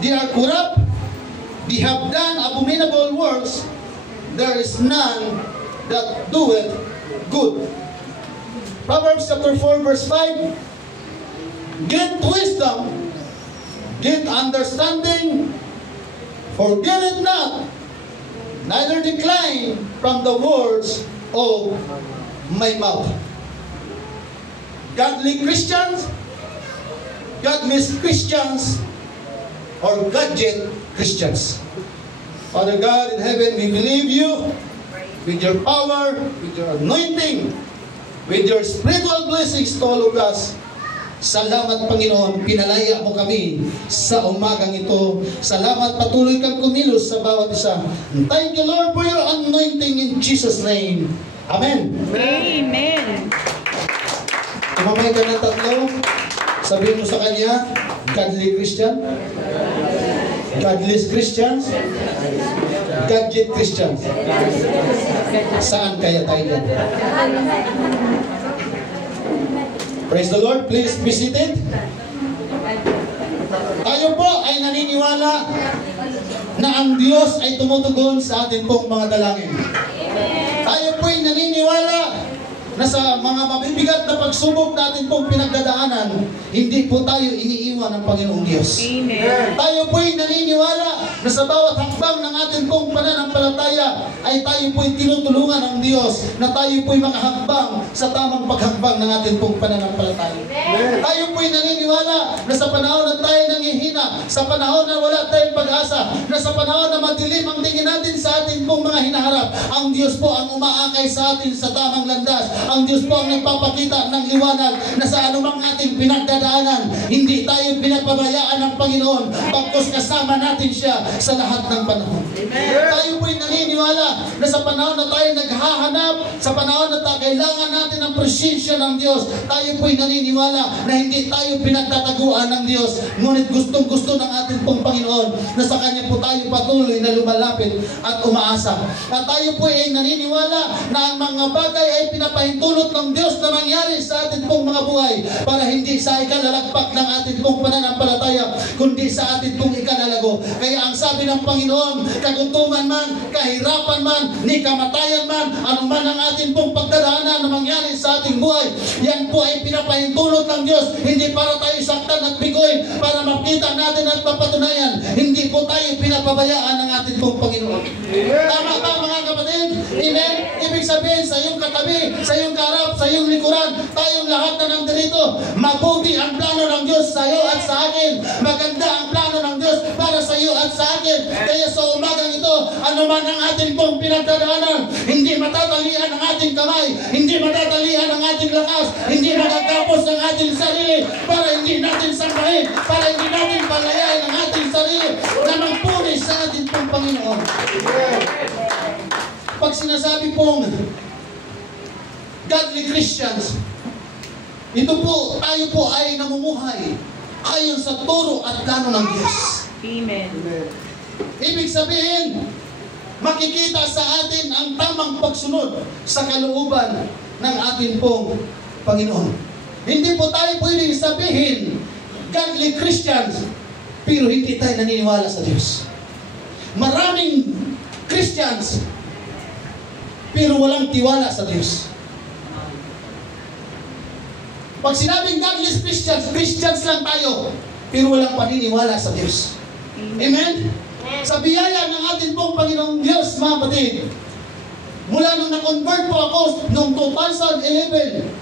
they are corrupt, they have done abominable works, there is none that doeth good. Proverbs chapter 4 verse 5, get wisdom, get understanding, forget it not, neither decline from the words of my mouth. Godly Christians, godless Christians, or gadget Christians. Father God in heaven, we believe you with your power, with your anointing, with your spiritual blessings to all of us. Salamat Panginoon, pinalaya mo kami sa umagang ito. Salamat, patuloy kang kumilos sa bawat isa. Thank you Lord for your anointing in Jesus' name. Amen. Amen. Tumamay ka ng tatlo. Sabihin mo sa kanya, godly Christian, godless Christians, gadget Christians. Saan kaya tayo yan? Praise the Lord. Please be seated. Tayo po ay naniniwala na ang Diyos ay tumutugon sa atin pong mga dalangin. Tayo po ay naniniwala na sa mga mabibigat na pagsubok natin pong pinagdadaanan, hindi po tayo iniiwan ng Panginoong Diyos. Amen. Tayo po ay naniniwala na sa bawat hakbang ng ating pong pananampalataya ay tayo po ay tinutulungan ng Diyos na tayo po ay makahakbang sa tamang paghakbang ng ating pong pananampalataya. Amen. Tayo po ay naniniwala na sa panahon na tayo nanghihina, sa panahon na wala tayong pag-asa, na sa panahon na madilim ang tingin natin sa ating pong mga hinaharap, ang Diyos po ang umaakay sa atin sa tamang landas. Ang Diyos po ang nagpapakita ng liwanag na sa anumang ating pinagdadaanan, hindi tayo pinapabayaan ng Panginoon, bagkus kasama natin siya sa lahat ng panahon. Amen. Tayo po'y naniniwala na sa panahon na tayo naghahanap, sa panahon na kailangan natin ng presensya ng Diyos, tayo po'y naniniwala na hindi tayo pinagtataguan ng Diyos, ngunit gustong-gusto ng ating pong Panginoon na sa Kanya po tayo patuloy na lumalapit at umaasa. At tayo po'y ay naniniwala na ang mga bagay ay pinapahintulot ng Diyos na mangyari sa ating pong mga buhay para hindi sa ikalalagpak ng ating pong pananampalataya, kundi sa ating pong ikalalago. Kaya ang sabi ng Panginoon, kagutuman man, kahirapan man, ni kamatayan man, anuman ang ating pong pagdadaanan na mangyari sa ating buhay, yan po ay pinapahintulot ng Diyos, hindi para tayo saktan at bigoy, para makita natin at mapatunayan, hindi po tayo pinapabayaan ng ating pong Panginoon. Tama ba mga kapatid? Amen? Ibig sabihin sa iyong katabi, sa iyong kaharap, sa iyong likuran, tayong lahat na nandito, mabuti ang plano ng Diyos sa iyo at sa akin. Maganda ang plano ng Diyos para sa iyo at sa akin. Kaya sa umagang ito, anuman ang ating pong pinagdadaanan, hindi matatalian ang ating kamay, hindi matatalian ang ating lakas, hindi matatapos ang ating sarili, para hindi natin sambahin, para hindi natin palayain ang ating sarili na magpunis sa ating pong Panginoon. Pag sinasabi pong godly Christians, ito po, tayo po ay namumuhay ayon sa turo at plano ng Diyos. Amen. Ibig sabihin, makikita sa atin ang tamang pagsunod sa kalooban ng ating pong Panginoon. Hindi po tayo pwedeng sabihin godly Christians pero hindi tayo naniniwala sa Diyos. Maraming Christians pero walang tiwala sa Diyos. Pag sinabing godless Christians, Christians lang tayo, pero walang paniniwala sa Diyos. Amen? Sa biyaya ng ating pong Panginoong Diyos, mga kapatid, mula nung na-convert po ako noong 2011,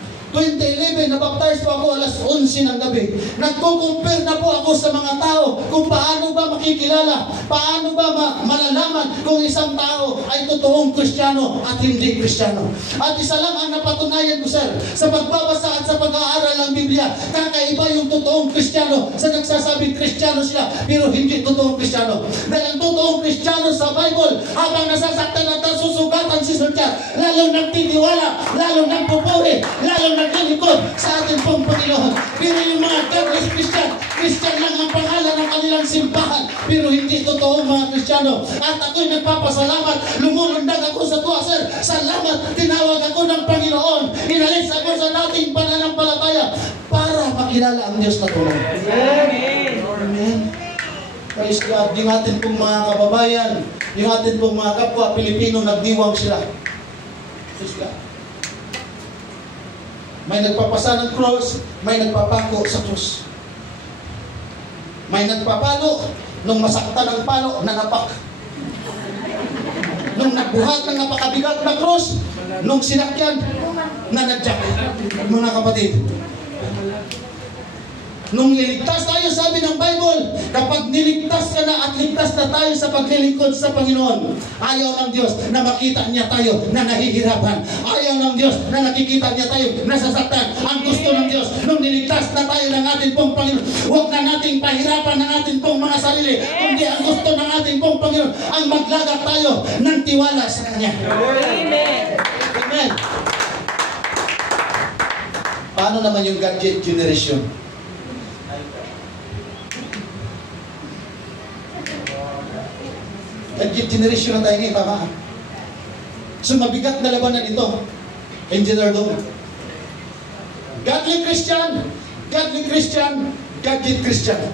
na-baptize po ako alas 11 ng gabi. Nagko-compare na po ako sa mga tao kung paano ba makikilala, paano ba malalaman kung isang tao ay totoong Kristiyano at hindi Kristiyano. At isa lang ang napatunayan ko, sir, sa pagbabasa at sa pag-aaral ng Biblia, kakaiba yung totoong Kristiyano sa nagsasabing Kristiyano sila, pero hindi totoong Kristiyano. Dahil ang totoong Kristiyano sa Bible, habang nasasaktan at nasusugatan si Sir Chad, lalong nagtitiwala, lalong nagpupuri, lalong naglilingkod sa ating pong Panginoon. Pero yung mga godless Christian, Christian lang ang pangalan ng kanilang simbahan, pero hindi totoo mga Kristiyano. At ako'y nagpapasalamat, lumulundag ako sa tuwa, sir. Salamat, tinawag ako ng Panginoon. Inalis ako sa dating pananampalataya para makilala ang Diyos na tunay. Amen. Amen. Praise God. Yung atin pong mga kababayan, yung atin pong mga kapwa Pilipino, nagdiwang sila. Praise God. May nagpapasa ng cross, may nagpapako sa cross. May nagpapalo, nung masaktan ng palo, nanapak. Nung nagbuhat ng napakabigat na cross, nung sinakyan, nanadyak. Mga kapatid, nung niligtas tayo, sabi ng Bible, kapag niligtas ka na at ligtas na tayo sa paglilingkod sa Panginoon, ayaw ng Diyos na makita niya tayo na nahihirapan. Ayaw ng Diyos na nakikita niya tayo nasasaktan. Ang gusto ng Diyos, nung niligtas na tayo ng ating pong Panginoon, huwag na nating pahirapan ng ating pong mga sarili, kundi ang gusto ng ating pong Panginoon, ang maglagak tayo ng tiwala sa Kanya. Amen. Amen. Paano naman yung gadget generation? Gadget generation na tayo ngayon, tama? So mabigat na labanan ito. Engineer Dong. Godly Christian, gadget Christian.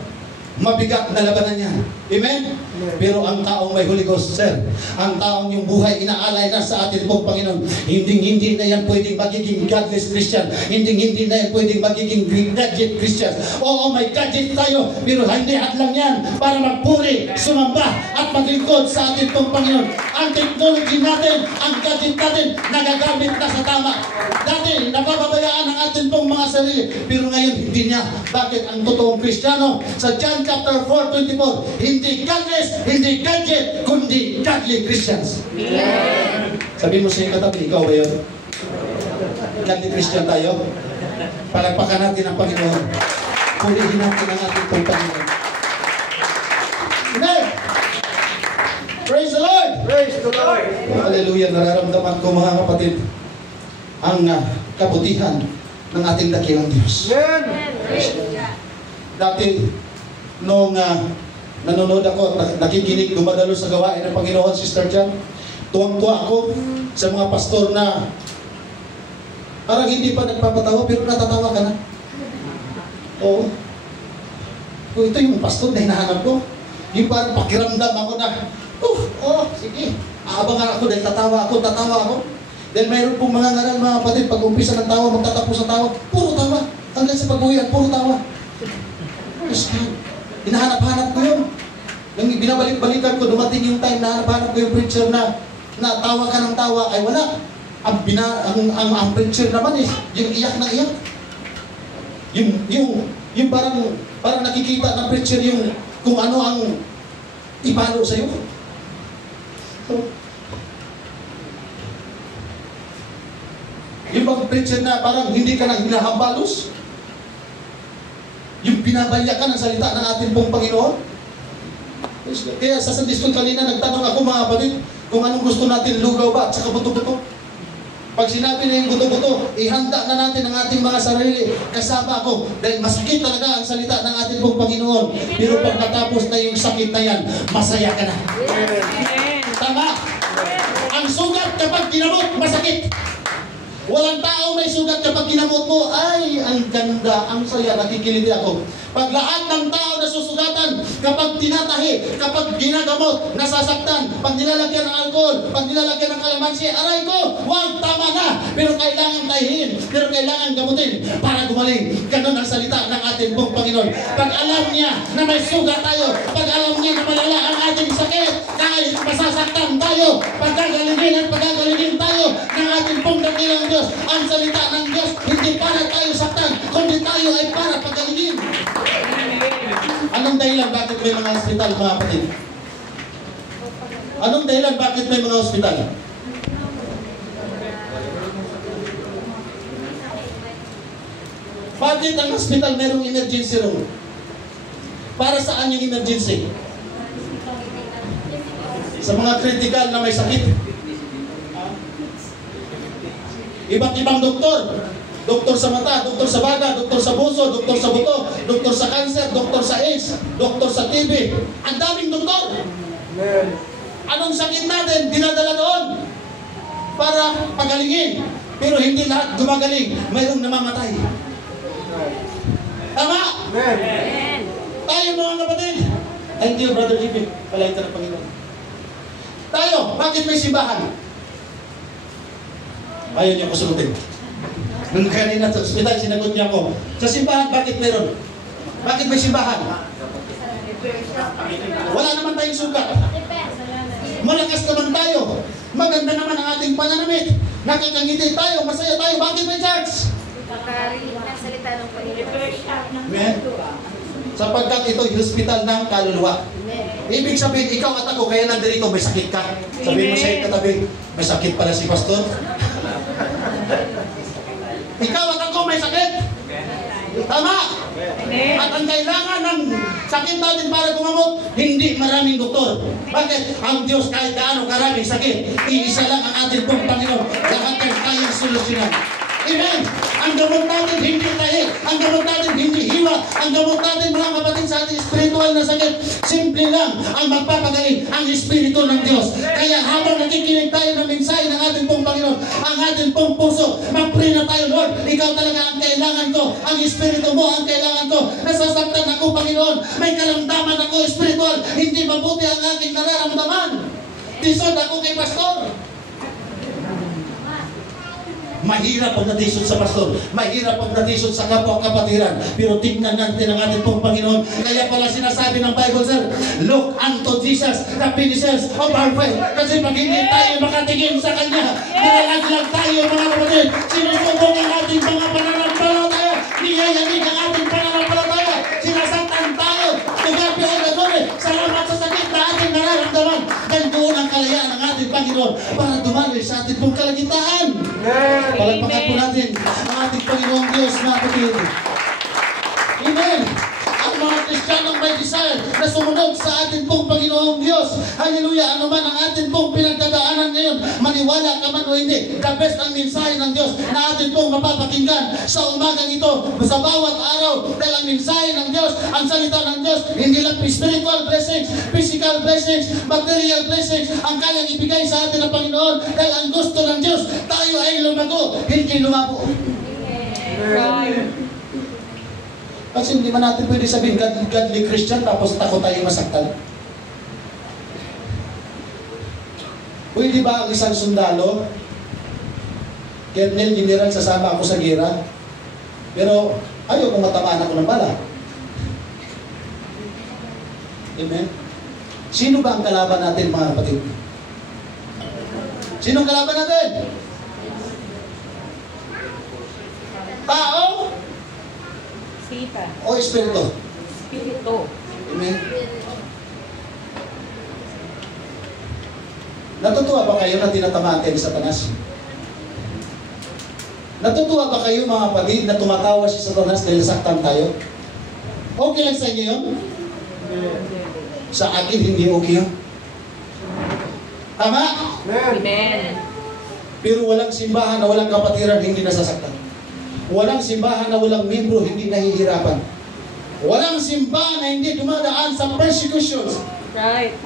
Mabigat na labanan niya. Amen? Pero ang taong may Holy Ghost, sir, ang taong yung buhay inaalay na sa atin pong Panginoon, hindi na yan pwedeng magiging godless Christian. Hindi na yan pwedeng magiging gadget Christian. Oo, may gadget tayo, pero hindi hadlang yan para magpuri, sumamba, at maglingkod sa atin pong Panginoon. Ang technology natin, ang gadget natin, nagagamit na sa tama. Dati, napapabayaan ang atin pong mga sarili, pero ngayon hindi niya. Bakit? Ang totoong Kristiyano, sa John chapter 4:24, hindi godless, hindi gadget, kundi godly Christians. Amen. Sabi mo sa iyong katabi, ikaw ba yun? Godly Christian tayo? Palagpakan natin ang Panginoon. Purihin natin ang ating pong Panginoon. Amen! Praise the Lord! Praise the Lord! Hallelujah! Nararamdaman ko mga kapatid ang kabutihan ng ating dakilang Diyos. Amen! Dati, nung nanonood ako at nakikinig, dumadalo sa gawain ng Panginoon, Sister Jan, tuwang-tuwa ako sa mga pastor na parang hindi pa nagpapatawa, pero natatawa ka na. Oo. Kung ito yung pastor na hinahanap ko, yung parang pakiramdam ako na, sige, aabangan ako dahil tatawa ako. Dahil mayroon pong mga ngaral, mga kapatid, pag umpisa ng tawa, magtatapos sa tawa, puro tawa. Hanggang sa pag-uwian, puro tawa. Yes, hinahanap-hanap ko yun. Nung binabalik-balikan ko, dumating yung time na hanap-hanap ko yung preacher na tawa ka ng tawa, ay wala. Ang preacher naman yung iyak na iyak. Yung parang nakikita ng preacher yung kung ano ang ipalo sa'yo. So, yung bang preacher na parang hindi ka nang hinahambalos. Yung binabalya ka ng salita ng ating pong Panginoon. Kaya sa Sunday School kanina, nagtanong ako mga kapatid, kung anong gusto natin, lugaw ba at saka buto-buto. Pag sinabi na yung buto-buto, ihanda na natin ang ating mga sarili. Kasama ako, dahil masakit talaga ang salita ng ating pong Panginoon. Pero pag natapos na yung sakit na yan, masaya ka na. Amen. Tama? Ang sugat kapag kinamot, masakit. Walang tao may sugat kapag kinamot mo, ay, ang ganda, ang saya, nakikiliti ako. Pag lahat ng tao na susugatan, kapag tinatahi, kapag ginagamot, nasasaktan, pag nilalagyan ng alcohol, pag nilalagyan ng kalamansi, aray ko, wag, tama na. Pero kailangan tahihin, pero kailangan gamutin para gumaling. Ganun ang salita ng ating pong Panginoon. Pag alam niya na may sugat tayo, pag alam niya na malala ang ating sakit, kahit masasaktan tayo, pagkagalingin at pagkagalingin tayo ng ating pong dakilang Diyos. Ang salita ng Diyos, hindi para tayo saktan, kundi tayo ay para pagalingin. Anong dahilan bakit may mga hospital, mga kapatid? Anong dahilan bakit may mga hospital? Bakit ang hospital mayroong emergency room? Para saan yung emergency? Sa mga critical na may sakit. Iba't ibang doktor. Doktor sa mata, doktor sa baga, doktor sa puso, doktor sa buto, doktor sa cancer, doktor sa AIDS, doktor sa TB. Ang daming doktor. Anong sakit natin, dinadala doon para pagalingin. Pero hindi lahat gumagaling. Mayroong namamatay. Tama? Amen. Tayo mga kapatid, Thank you, Brother Jimmy. Palain ka ng Panginoon. Tayo, bakit may simbahan? Ayaw niyo ko sagutin. Nung kanina sa ospital, sinagot niya ako, sa simbahan, bakit meron? Bakit may simbahan? Wala naman tayong sugat. Malakas naman tayo. Maganda naman ang ating pananamit. Nakikangiti tayo, masaya tayo. Bakit may church? Salita ng Panginoon. Amen. Sapagkat ito yung hospital ng kaluluwa. Ibig sabihin, ikaw at ako, kaya nandito, may sakit ka. Sabihin mo sa iyong katabi, may sakit pala si Pastor. Ikaw at ako, may sakit. Tama. At ang kailangan ng sakit natin para gumamot, hindi maraming doktor. Bakit? Ang Diyos kahit gaano karaming sakit, iisa lang ang ating pong Panginoon. Lahat ng kayang solusyonan. Amen. Ang gamot natin hindi tahi. Ang gamot natin hindi hiwa. Ang gamot natin mga kapatid sa ating spiritual na sakit, simple lang ang magpapagaling ang Espiritu ng Diyos. Kaya habang nakikinig tayo ng mensahe ng ating pong Panginoon, ang ating pong puso, mag-pray na tayo, Lord, ikaw talaga ang kailangan ko. Ang Espiritu mo ang kailangan ko. Nasasaktan ako, Panginoon. May karamdaman ako spiritual. Hindi mabuti ang aking nararamdaman. Tisod ako kay Pastor. Mahirap pag natisod sa pastor. Mahirap pag natisod sa kapwa-kapatiran. Pero tingnan natin ang ating pong Panginoon. Kaya pala sinasabi ng Bible, sir, look unto Jesus, the finisher of our faith. Kasi pag hindi tayo makatingin sa Kanya, nilalaglag tayo, mga kapatid. Sinusubong ang ating mga pananampalataya. Niyayanig ang ating pananampalataya. Sinasaktan tayo. Tugapi o gagawin. Salamat sa sakit na ating nararamdaman. Dahil doon ang kalayaan ng ating Panginoon para dumaloy sa ating pong kalagitaan. Palagpakan po natin ang ating Panginoong Diyos, mga kapatid. Amen. Ang mga Kristiyanong may desire na sumunod sa ating pong Panginoong Diyos. Hallelujah. Ano man ang ating pong pinagdadaanan ngayon, maniwala ka man o hindi, the best ang mensahe ng Diyos na ating pong mapapakinggan sa umagang ito, sa bawat araw. Dahil ang mensahe ng Diyos, ang salita ng Diyos, hindi lang spiritual blessings, physical blessings, material blessings, ang kayang ibigay sa atin ng Panginoon. Dahil ang gusto ng Diyos, tayo ay lumago, hindi lumabo. Kasi hindi man natin pwede sabihin godly Christian tapos takot tayong masaktan. Pwede ba ang isang sundalo, Colonel General, sasama ako sa gira, pero ayaw kung matamaan ako ng bala? Amen? Sino ba ang kalaban natin, mga kapatid? Sino ang kalaban natin? Tao? O Espiritu? Espiritu. Amen. Natutuwa ba kayo na tinatamaan tayo ni Satanas? Natutuwa ba kayo, mga kapatid, na tumatawa si Satanas dahil saktan tayo? Okay lang sa inyo yun? Sa akin, hindi okay yun. Tama? Amen. Pero walang simbahan na walang kapatiran, hindi nasasaktan. Walang simbahan na walang membro, hindi nahihirapan. Walang simbahan na hindi dumadaan sa persecutions. Right.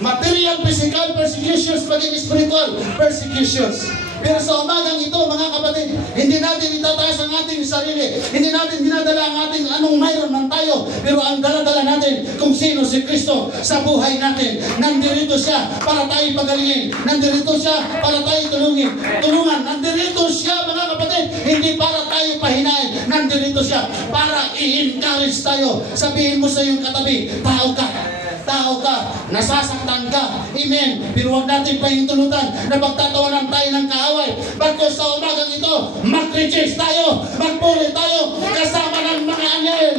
Material, physical persecutions, maging spiritual persecutions. Pero sa umagang ito, mga kapatid, hindi natin itataas ang ating sarili. Hindi natin dinadala ang ating anong mayroon man tayo. Pero ang daladala natin kung sino si Kristo sa buhay natin. Nandirito siya para tayo pagalingin. Nandirito siya para tayo tulungan. Nandirito siya, mga kapatid, hindi para tayo pahinain. Nandirito siya para i-encourage tayo. Sabihin mo sa iyong katabi, tao ka. Tao ka, nasasaktan ka. Amen. Pero huwag natin pahintulutan na pagtatawanan tayo ng kaaway. Bagkos sa umagang ito, mag-rejoice tayo, magpuli tayo, kasama ng mga anghel.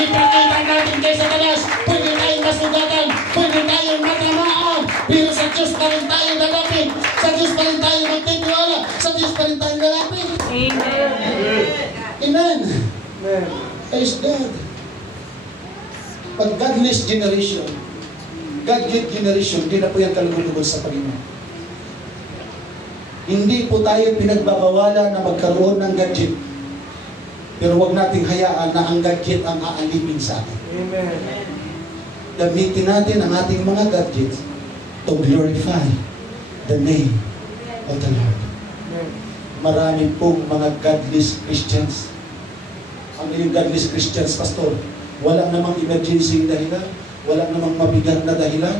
Ipakita natin kay Satanas, pwede tayong masugatan, pwede tayong matamaan, pero sa Diyos pa rin tayo lalapit, sa Diyos pa rin tayo magtitiwala, sa Diyos pa rin tayo lalapit. Amen. Amen. Praise God. Pag godless generation, godly generation, hindi na po yan kalugod-lugod sa Panginoon. Hindi po tayo pinagbabawalan na magkaroon ng gadget. Pero huwag nating hayaan na ang gadget ang aalipin sa atin. Amen. Gamitin natin ang ating mga gadgets to glorify the name of the Lord. Marami pong mga godless Christians. Ano yung godless Christians, Pastor? Wala namang emergency dahilan, wala namang mabigat na dahilan,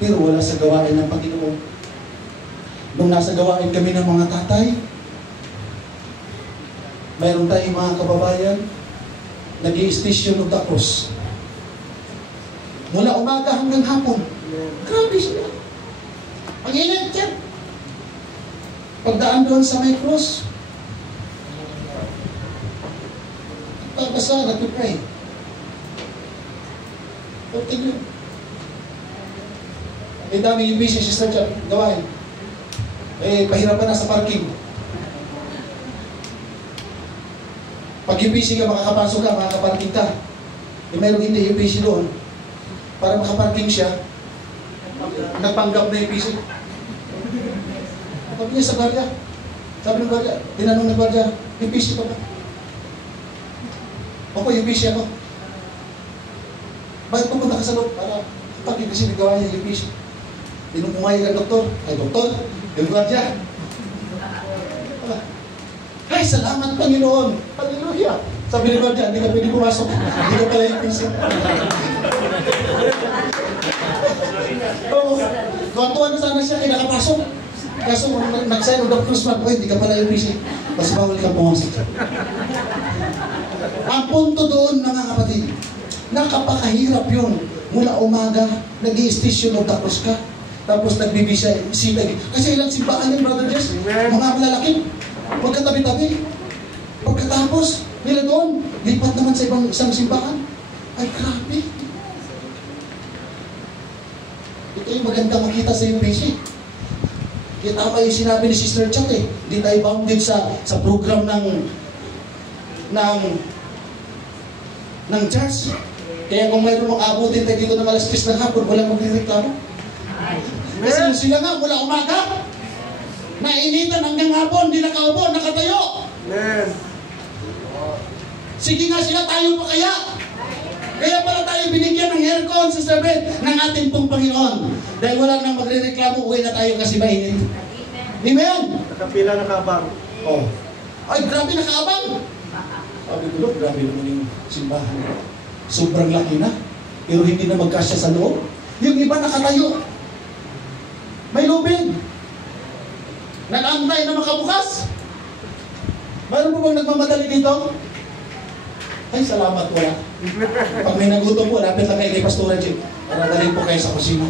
pero wala sa gawain ng Panginoon. Nung nasa gawain kami ng mga tatay, mayroon tayong mga kababayan, nag-i-station of the cross. Mula umaga hanggang hapon. Grabe sila. Ang init yan. Pagdaan doon sa may cross, basta nag-pray. Continue. May dami yung busy sister dyan, gawain. Pahirapan na sa parking. Pag yung busy ka, makakapasok ka, makakaparking ka. Mayroong hindi yung busy doon. Para makaparking siya, nagpanggap na yung busy. Sabi niya sa gwardiya. Sabi ng gwardiya, tinanong ng gwardiya, yung busy ka ba? Ako, yung busy ako. Bakit pumunta ka sa loob? Para pag yung busy, nagawa niya yung busy. Tinumumay ka, doktor. Ay, doktor, yung gwardiya. Ay, salamat Panginoon. Hallelujah. Sabi ni gwardiya, hindi ka pwede pumasok. Hindi ka pala yung busy. Oo. Kwantuan na sana siya, kaya nakapasok. Kaso, nag-sign of the cross man, hindi ka pala yung busy. Mas bawal ka pumasok. Ang punto doon, mga kapatid, nakapakahirap yun. Mula umaga, nag-i-station of the cross ka. Tapos nagbibisya, kasi ilang simbahan yun, Brother Jess? Mga malalaki, magkatabi-tabi. Pagkatapos, nila doon, lipat naman sa isang simbahan. Ay, grabe. Ito yung maganda makita sa UPC. Kaya tama yung sinabi ni Sister Chat eh. Hindi tayo bounded sa program ng church. Kaya kung mayroon mong abutin tayo dito ng alas 3 ng hapon, walang magreklamo. Kasi yung sila nga, mula umaga, nainitan hanggang hapon, di nakaupo, nakatayo. Amen. Sige nga sila, tayo pa kaya? Kaya pala tayo binigyan ng aircon sa sabi ng ating pong Panginoon. Dahil wala nang magre-reklamo, uwi na tayo kasi mainit. Amen? Nakapila nakaabang. Oh. Ay, grabe nakaabang. Sabi ko, grabe naman yung simbahan. Sobrang laki na. Pero hindi na magkasya sa loob. Yung iba nakatayo. May lubid. Nag-antay na makabukas. Mayroon po bang nagmamadali dito? Ay, salamat, wala. Pag may nagutom po, lapit lang kayo kay Pastora Jim. Para dalhin po kayo sa kusina.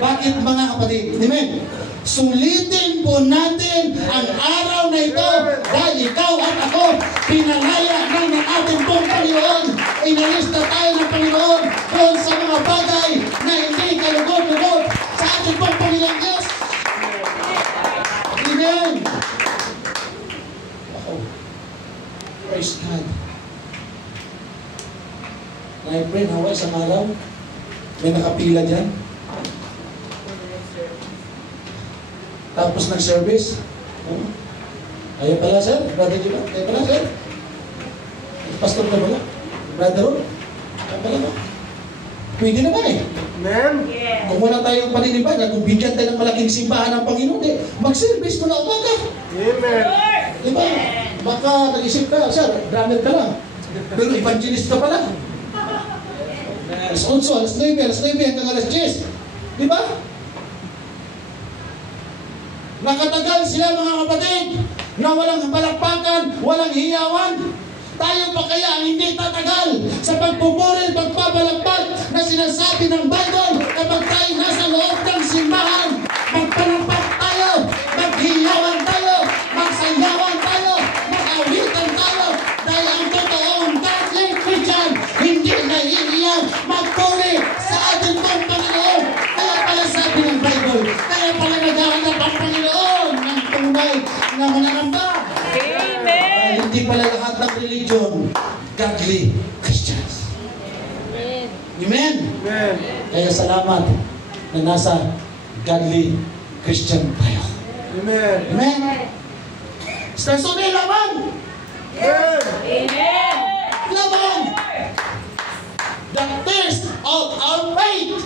Bakit mga kapatid? Amen? Sulitin po natin ang araw na ito dahil ikaw at ako pinalaya ng ating pong Panginoon. Inalis na tayo ng Panginoon doon sa mga bagay na hindi kalugod-lugod sa ating pong Panginoon Diyos. Amen. Wow. Praise God. My friend, hawa isang araw, may nakapila dyan. Tapos nag-service. Ayaw pala, sir. Brother Jim, ayaw pala, sir. Pastor na pala. Brother Ron, ayaw pala ba? Pwede naman eh. Amen. Kung wala tayong paninibaga, kung bigyan tayo ng malaking simbahan ng Panginoon, mag-service mo na umaga. Amen. Diba? Baka nag-isip ka, sir, drummer ka lang. Pero evangelist ka pala. Alas 11, alas 9, hanggang alas 10. Diba? Nakatagal sila mga kapatid na walang palakpakan, walang hiyawan. Tayo pa kaya ang hindi tatagal sa pagpupuri, pagpapalakpak na sinasabi ng Bible kapag tayo nasa loob ng simbahan. Magpalakpak tayo, maghiyawan tayo, magsayawan tayo, mag-awitan tayo. Dahil ang totoong Catholic Christian hindi naiiyak magpuri sa ating pong Panginoon. Kaya pala sabi ng Bible, kaya pala naghahanap ang Panginoon ng tunay na mananamba. Amen. Hindi pala lahat ng religion godly Christians. Amen. Amen? Amen. Kaya salamat na nasa godly Christian tayo. Amen. Amen? Stasyon laban! Amen. Laban! The thirst of our faith.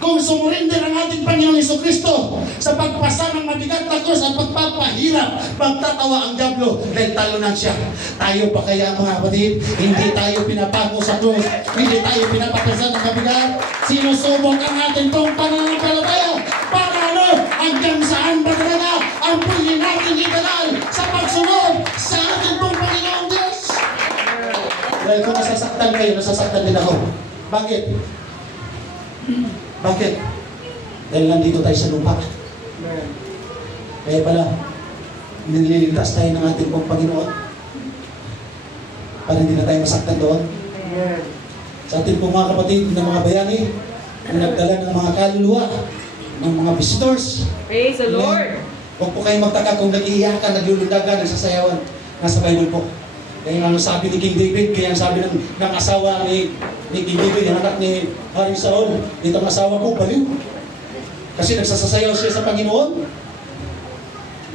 Kung sumurinder ang ating Panginoong Jesucristo sa pagpasa ng mabigat na krus at pagpapahirap, magtatawa ang diablo dahil talunan siya. Tayo pa kaya mga kapatid, hindi tayo pinapago sa krus, hindi tayo pinapapasa ng mabigat. Sinusubok ang ating pong pananampalataya para ano? Hanggang saan ba talaga ang puli natin itanal sa pagsunod sa ating pong Panginoong Diyos? Dahil kung nasasaktan kayo, nasasaktan din ako. Bakit? Bakit? Dahil nandito tayo sa lupa. Amen. Kaya pala, nililigtas tayo ng ating pong Panginoon para hindi na tayo masaktan doon. Amen. Sa ating pong mga kapatid ng mga bayani, na nagdala ng mga kaluluwa, ng mga visitors. Praise the Lord. Huwag po kayong magtaka kung nag-iiyakan, naglulundagan, nagsasayawan. Nasa Bible po. Kaya nga sabi ni King David, kaya sabi ng asawa ni King David, yung anak ni Haring Saul, itong asawa ko, baliw. Kasi nagsasayaw siya sa Panginoon.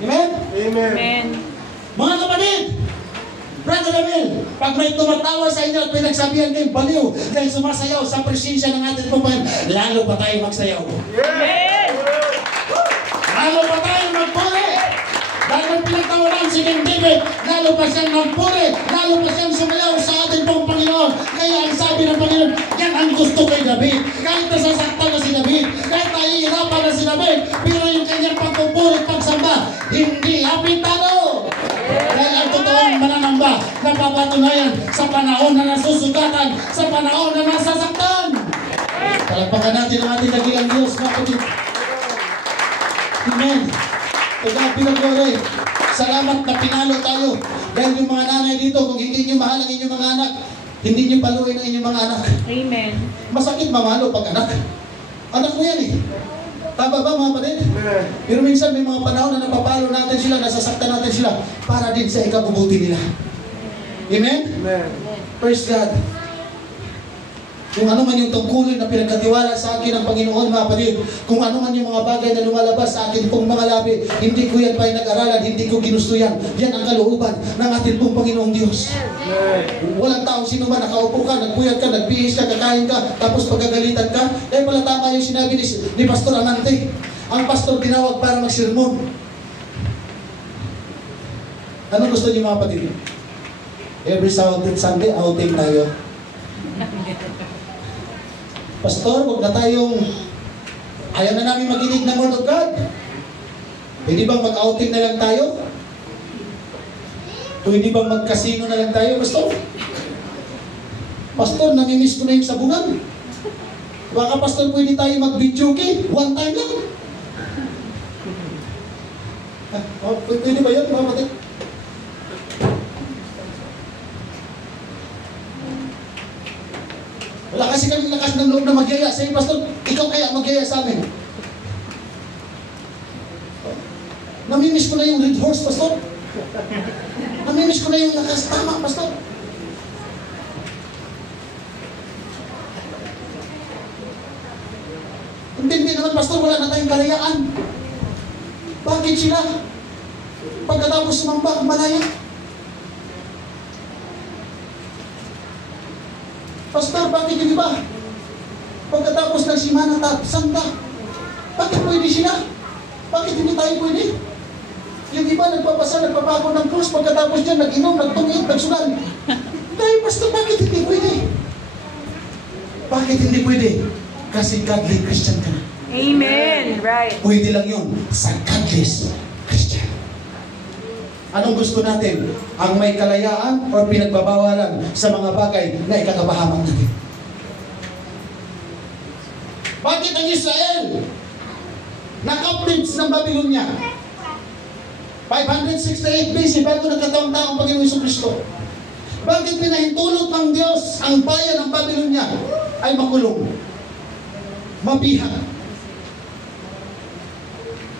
Amen? Amen. Amen. Mga kapatid, Brother Ramil, pag may tumatawa sa inyo at pinagsabihan kayo, baliw, dahil sumasayaw sa presensya ng ating Panginoon, lalo pa tayo magsayaw. Amen. Lalo pa tayo magpuri. Dahil pinagtawanan si King David, lalo pa siyang magpuri, lalo pa siyang sumayaw sa ating pong Panginoon. Kaya ang sabi ng Panginoon, yan ang gusto kay David. Kahit nasasaktan na si David, kahit nahihirapan na si David, pero yung kanyang pagpupuri at pagsamba, hindi apitado. Dahil ang totoong mananamba, napapatunayan sa panahon na nasusugatan, sa panahon na nasasaktan. Palagpakan natin ang ating dakilang Diyos, mga kapatid. Amen. Kaya pinag-glory. Salamat na pinalo tayo. Dahil yung mga nanay dito, kung hindi nyo mahal ang inyong mga anak, hindi nyo paluin ang inyong mga anak. Amen. Masakit mamalo pag anak. Anak mo yan eh. Tama ba mga kapatid? Amen. Pero minsan may mga panahon na napapalo natin sila, nasasaktan natin sila para din sa ikabubuti nila. Amen? Amen. Praise God. Kung ano man yung tungkulin na pinagkatiwala sa akin ng Panginoon, mga kapatid, kung ano man yung mga bagay na lumalabas sa akin pong mga labi, hindi ko yan pa nag-aralan, hindi ko ginusto yan. Yan ang kalooban ng ating pong Panginoong Diyos. Amen. Walang taong sino man, nakaupo ka, nagpuyat ka, nagbihis ka, kakain ka, tapos pagkagalitan ka. Kaya pala tama yung sinabi ni Pastor Amante. Ang pastor tinawag para magsermon. Anong gusto niyo mga kapatid? Every Sunday, outing tayo. Pastor, huwag na tayong ayaw na namin makinig ng Word of God. Pwede bang mag-outing na lang tayo? Pwede bang mag-casino na lang tayo, Pastor? Pastor, namimiss ko na yung sabungan. Baka, Pastor, pwede tayo mag-video game. One time lang. Pwede ba yun, mga kapatid? Wala kasi kami lakas ng loob na magyaya. Sige, Pastor, ikaw kaya magyaya sa amin. Namimiss ko na yung red horse, Pastor. Namimiss ko na yung lakas. Tama, Pastor. Hindi naman, Pastor, wala na tayong kalayaan. Bakit sila? Pagkatapos sumamba, malaya. Pastor, bakit hindi ba? Pagkatapos ng Simana Santa, bakit pwede sila? Bakit hindi tayo pwede? Yung iba nagpapasa, nagpapago ng krus, pagkatapos dyan, nag-inom, nagtungit, nagsunan. Tayo, Pastor, bakit hindi pwede? Bakit hindi pwede? Kasi godly Christian ka na. Amen. Right. Pwede lang yun sa godless Christian. Anong gusto natin? Ang may kalayaan o pinagbabawalan sa mga bagay na ikakabahaman natin? Bakit ang Israel na-captives ng Babylonia? 568 BC bago nagkataong-taong Panginoong Jesucristo. Bakit pinahintulot ng Diyos ang bayan ng Babylonia ay makulong? Mabihan.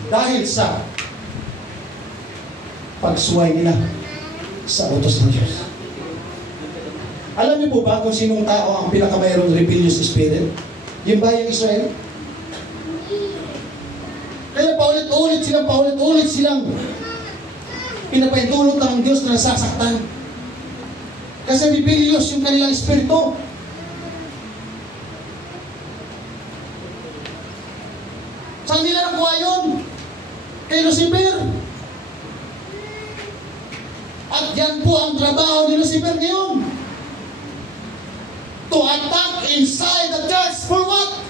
Dahil sa pagsuway nila sa utos ng Diyos. Alam niyo po ba kung sinong tao ang pinakamayroong rebellious spirit? Yung bayang Israel? Kaya paulit-ulit silang pinapahintulot ng Diyos na nasasaktan. Kasi rebellious yung kanilang espiritu. ginagawa yon kay Lucifer. At yan po ang trabaho ni Lucifer ngayon. To attack inside the church for what?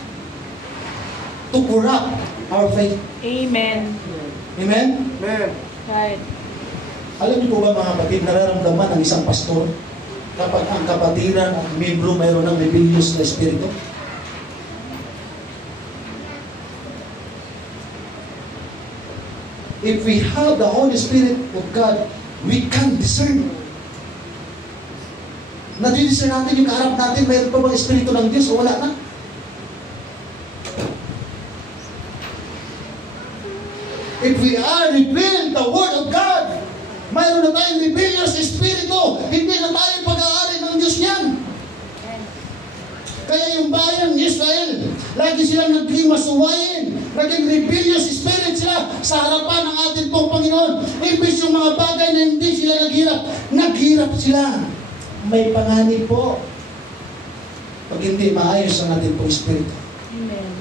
To corrupt our faith. Amen. Amen? Amen. Right. Alam niyo po ba mga kapatid, nararamdaman ng isang pastor kapag ang kapatiran at membro mayroon ng rebellious na espiritu? If we have the Holy Spirit of God, we can discern. Nadidiscern natin yung kaharap natin, mayroon pa bang espiritu ng Diyos o wala na? If we are revealing the Word of God, mayroon na tayong rebellious espiritu, hindi na tayo pag-aari ng Diyos niyan. Kaya yung bayan ni Israel, lagi silang naging masuwayin, naging rebellious spirit sila sa harapan ng ating pong Panginoon. Imbis yung mga bagay na hindi sila naghirap sila. May panganib po pag hindi maayos ang ating pong espiritu. Amen.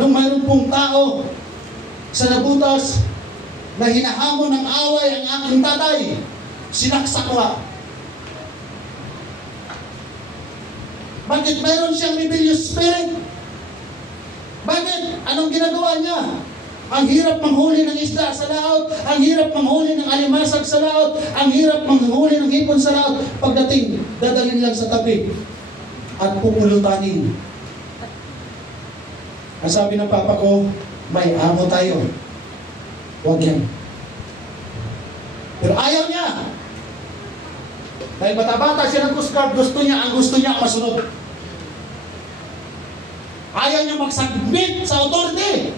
Nung mayroon pong tao sa nabutas na hinahamon ng away ang aking tatay, sinaksak ko. Bakit mayroon siyang rebellious spirit? Bakit? Anong ginagawa niya? Ang hirap manghuli ng isda sa laot, ang hirap manghuli ng alimasag sa laot, ang hirap manghuli ng hipon sa laot. Pagdating, dadalhin lang sa tabi at pupulutanin. Ang sabi ng papa ko, may amo tayo. Huwag yan. Pero ayaw niya. Dahil bata-bata siya ng Coast Guard, ang gusto niya masunod. Ayaw niya mag-submit sa authority.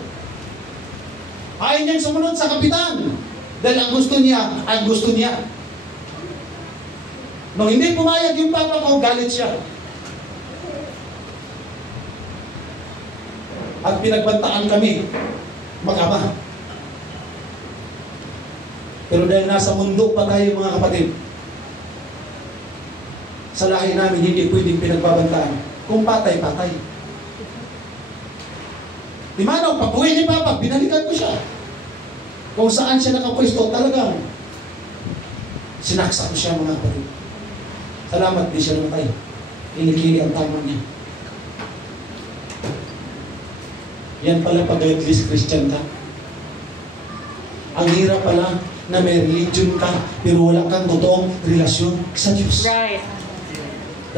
Ayaw niya sumunod sa kapitan. Dahil ang gusto niya. Nung hindi pumayag yung papa ko, galit siya. At pinagbantaan kami mag-ama. Pero dahil nasa mundo pa tayo mga kapatid, sa lahi namin hindi pwedeng pinagbabantaan. Kung patay-patay. Di mano, pag-uwi ni Papa, binalikan ko siya. Kung saan siya nakapwesto, talagang sinaksak ko siya mga kapatid. Salamat, di siya namatay. Inikili ang tama niya. Yan pala pag at least Christian ka. Ang hirap pala na may religion ka pero wala kang totoong relasyon sa Diyos. Right.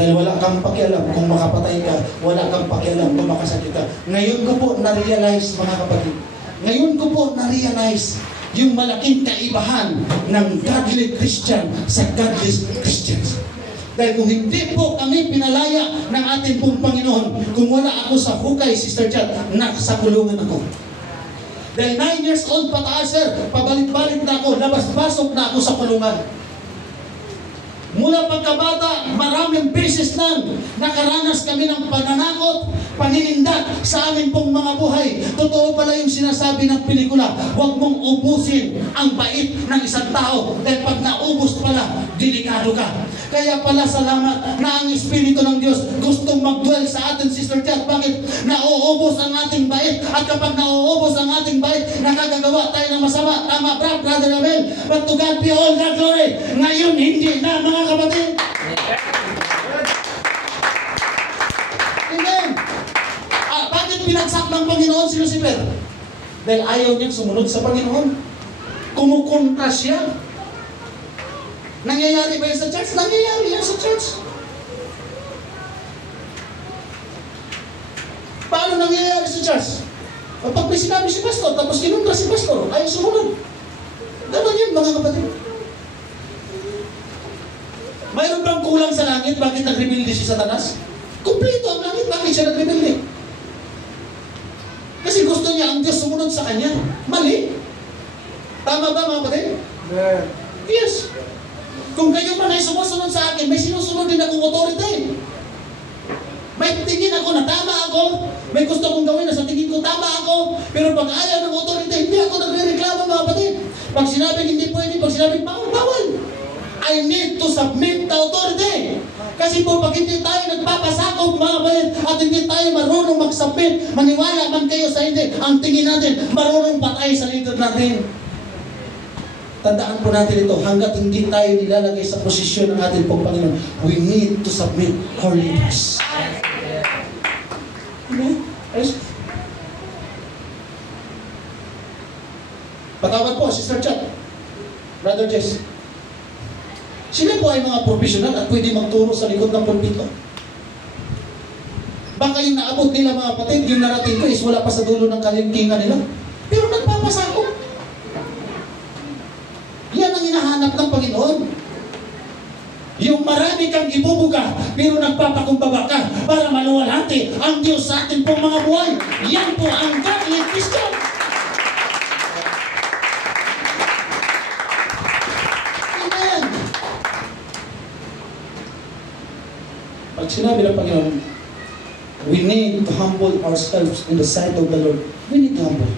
Dahil wala kang pakialam kung makapatay ka, wala kang pakialam kung makasakit ka. Ngayon ko po na-realize mga kapatid, ngayon ko po na-realize yung malaking kaibahan ng godly Christian sa godless Christians. Dahil kung hindi po kami pinalaya ng ating pong Panginoon, kung wala ako sa hukay, Sister Chat, nasa kulungan ako. Dahil 9 years old pataas, sir, pabalik-balik na ako, labas-pasok na ako sa kulungan. Mula pagkabata, maraming beses nang nakaranas kami ng pananakot, paninindak sa amin pong mga buhay. Totoo pala yung sinasabi ng pelikula, huwag mong ubusin ang bait ng isang tao dahil pag naubos pala, delikado ka. Kaya pala salamat na ang Espiritu ng Diyos gustong mag-dwell sa atin, Sister Chat. Bakit? Nauubos ang ating bait at kapag nauubos ang ating bait, nakagagawa tayo ng masama. Tama, Brother Abel? But to God be all the glory. Ngayon, hindi na mga kapatid. Amen. Bakit pinagsak ng Panginoon si Lucifer? Dahil ayaw niyang sumunod sa Panginoon. Kumukontra siya. Nangyayari ba yan sa church? Nangyayari yan sa church. Paano nangyayari sa church? Pag may sinabi si pastor, tapos kinuntra si pastor, ayaw sumunod. Ganon yan mga kapatid. Mayroon bang kulang sa langit? Bakit nagrebelde si Satanas? Kumpleto ang langit. Bakit siya nagrebelde? Kasi gusto niya ang Diyos sumunod sa kanya. Mali. Tama ba mga kapatid? Amen. Yes. Kung kayo man ay sumusunod sa akin, may sinusunod din akong authority. May tingin ako na tama ako. May gusto kong gawin na sa tingin ko tama ako. Pero pag ayaw ng authority, hindi ako nagre-reklamo mga kapatid. Pag sinabing hindi pwede, pag sinabing bawal, bawal. I need to submit the authority. Kasi po pag hindi tayo nagpapasakop mga kapatid at hindi tayo marunong mag-submit, maniwala man kayo sa hindi, ang tingin natin, marunong patay sa leader natin. Tandaan po natin ito, hanggat hindi tayo nilalagay sa posisyon ng ating pong Panginoon, we need to submit our leaders. Amen? Ayos. Patawad po, Sister Chat. Brother Jess. Sila po ay mga profesional at pwede magturo sa likod ng pulpito. Baka yung naabot nila mga kapatid, yung narating ko is wala pa sa dulo ng kalingkingan nila. Pero nagpapasakop. Yan ang hinahanap ng Panginoon. Yung marami kang ibubuga, pero nagpapakumbaba ka para maluwalhati ang Diyos sa ating pong mga buhay. Yan po ang godly Christian. Amen. Pag sinabi ng Panginoon, we need to humble ourselves in the sight of the Lord. We need to humble.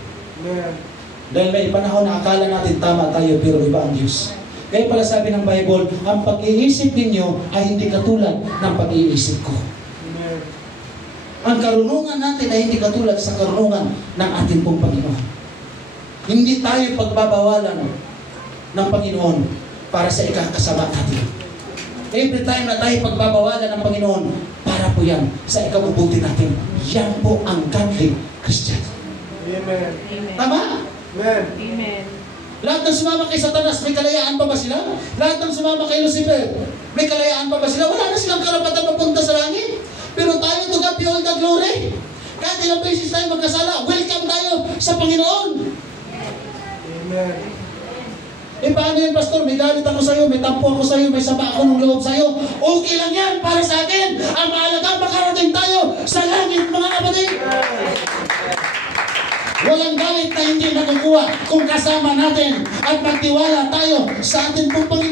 Amen. Dahil may panahon na akala natin tama tayo, pero iba ang Diyos. Kaya pala sabi ng Bible, ang pag-iisip ninyo ay hindi katulad ng pag-iisip ko. Amen. Ang karunungan natin ay hindi katulad sa karunungan ng ating pong Panginoon. Hindi tayo pagbabawalan ng Panginoon para sa ikakasama natin. Every time na tayo pagbabawalan ng Panginoon, para po yan sa ikabubuti natin. Yan po ang godly Christian. Amen. Tama? Amen. Amen. Lahat ng sumama kay Satanas, may kalayaan pa ba sila? Lahat ng sumama kay Lucifer, may kalayaan pa ba sila? Wala na silang karapatan mapunta sa langit. Pero tayo, to God be all the glory. Kahit ilang beses tayo magkasala, welcome tayo sa Panginoon. Amen. Eh paano yun, Pastor? May galit ako sa'yo, may tampo ako sa'yo, may saba ako ng loob sa'yo. Okay lang yan para sa akin. Ang mahalagang makarating tayo sa langit, mga kapatid. Walang galit na hindi nakukuha kung kasama natin at magtiwala tayo sa ating pong Panginoon.